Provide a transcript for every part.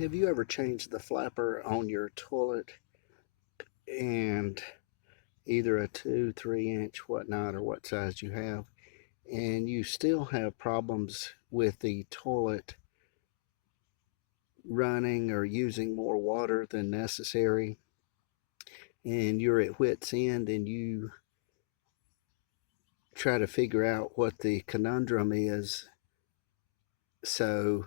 Have you ever changed the flapper on your toilet and either a 2, 3 inch, whatnot, or what size you have, and you still have problems with the toilet running or using more water than necessary, and you're at wit's end and you try to figure out what the conundrum is? So,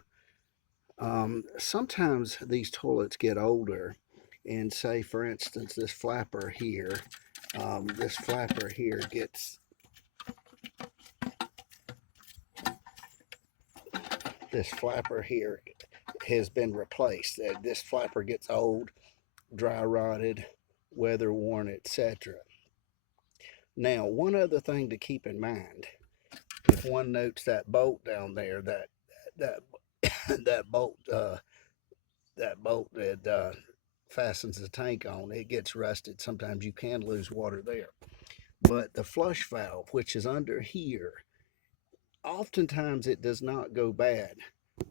sometimes these toilets get older, and say, for instance, this flapper here gets this flapper here has been replaced. This flapper gets old, dry rotted, weather worn, etc. Now, one other thing to keep in mind, if one notes that bolt down there, that that bolt that fastens the tank on, it gets rusted. Sometimes you can lose water there. But the flush valve, which is under here, oftentimes it does not go bad,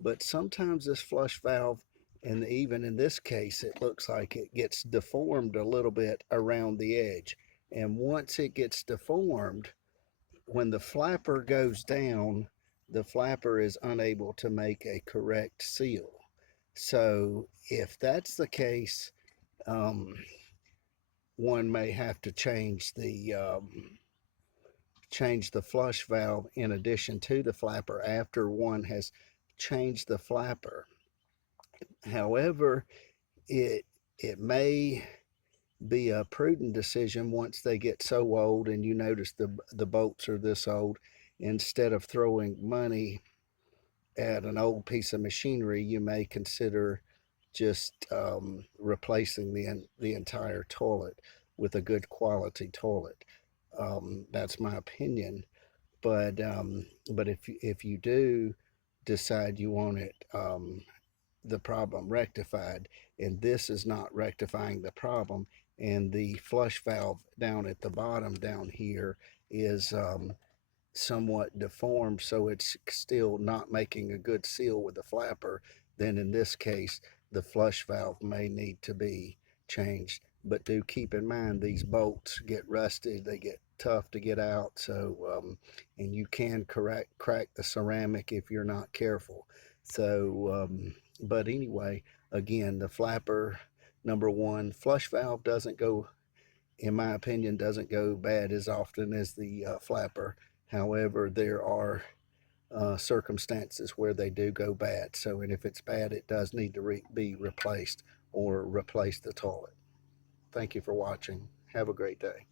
but sometimes this flush valve, and even in this case, it looks like it gets deformed a little bit around the edge. And once it gets deformed, when the flapper goes down, the flapper is unable to make a correct seal. So if that's the case, um, one may have to change the flush valve in addition to the flapper after one has changed the flapper. However, it it may be a prudent decision once they get so old and you notice the bolts are this old. Instead of throwing money at an old piece of machinery, you may consider just replacing the entire toilet with a good quality toilet. That's my opinion. But if you do decide you want the problem rectified, and this is not rectifying the problem, and the flush valve down at the bottom down here is somewhat deformed, so it's still not making a good seal with the flapper, then in this case, the flush valve may need to be changed. But do keep in mind these bolts get rusted, they get tough to get out, so and you can crack the ceramic if you're not careful. So, but anyway, again, the flapper, number one, flush valve doesn't go, in my opinion, doesn't go bad as often as the flapper. However, there are circumstances where they do go bad. So, and if it's bad, it does need to be replaced or replace the toilet. Thank you for watching. Have a great day.